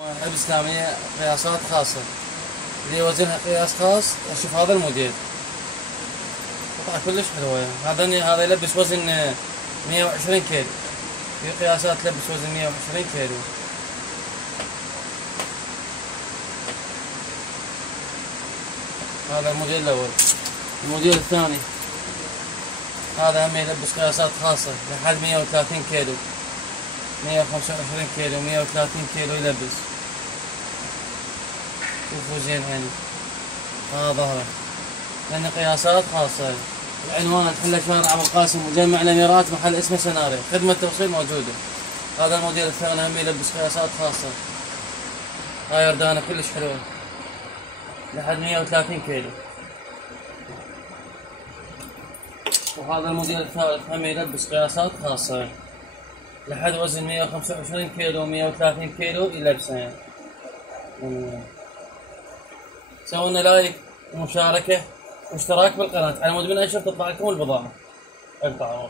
الحلبة الإسلامية قياسات خاصة، اللي وزنها قياس خاص. شوف هذا الموديل قطعة كلش حلوة. هذا يلبس وزن 120 كيلو، في قياسات تلبس وزن 120 كيلو. هذا الموديل الأول. الموديل الثاني هذا هم يلبس قياسات خاصة لحد 130 كيلو، 125 كيلو، 130 كيلو يلبس. شوفوا زين يعني هذا ظهره لأن قياسات خاصة. العنوان الحلة شارع أبو القاسم، مجمع الأميرات، محل اسمه سناري، خدمة توصيل موجودة. هذا الموديل الثاني هم يلبس قياسات خاصة. هاي وردانة كلش حلوة لحد 130 كيلو. وهذا الموديل الثالث هم يلبس قياسات خاصة لحد وزن 125 كيلو، 130 كيلو يلبسه يعني. سووا لنا لايك ومشاركة واشتراك بالقناة على مود من أنشر تطلع لكم البضاعة. اقطعوا.